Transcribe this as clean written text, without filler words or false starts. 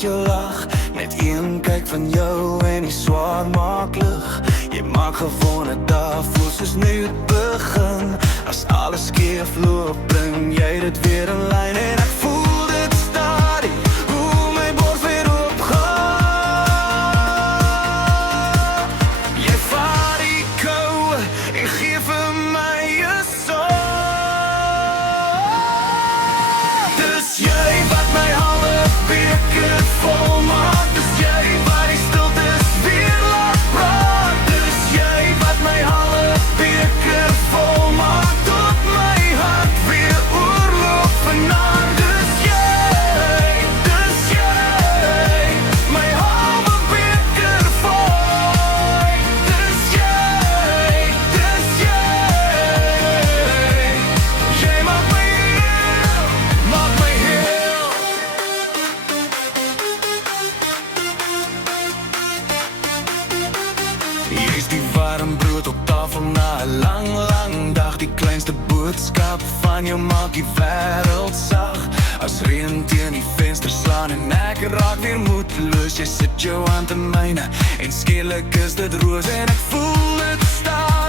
met jou lag. Net een kyk van jou en die swaar maak lig. Jy maak gewone dae voel soos nuut begin. As alles skeef loop, bring jy dit weer in lyn. En ek voel dit stadig, hoe my bors weer opgaan. Jy vaar die kou en gee vir my 'n son. Dis jy wat my halwe beker vol maak. Dis jy wat die stiltes weer laat praat. Dis jy wat my halwe beker vol maak, tot my hart weer oorloop vanaand. Dis jy, my halwe beker vol. Dis jy, jy maak my heel, maak my heel. Hier is die warm brood op tafel na 'n lang, lang dag. Die kleinste boodskap van jou maak die wêreld sag. As reën teen die venster slaan en ek raak weer moedeloos. Jy sit jou hand in myne en skielik is dit roos. En ek voel dit staan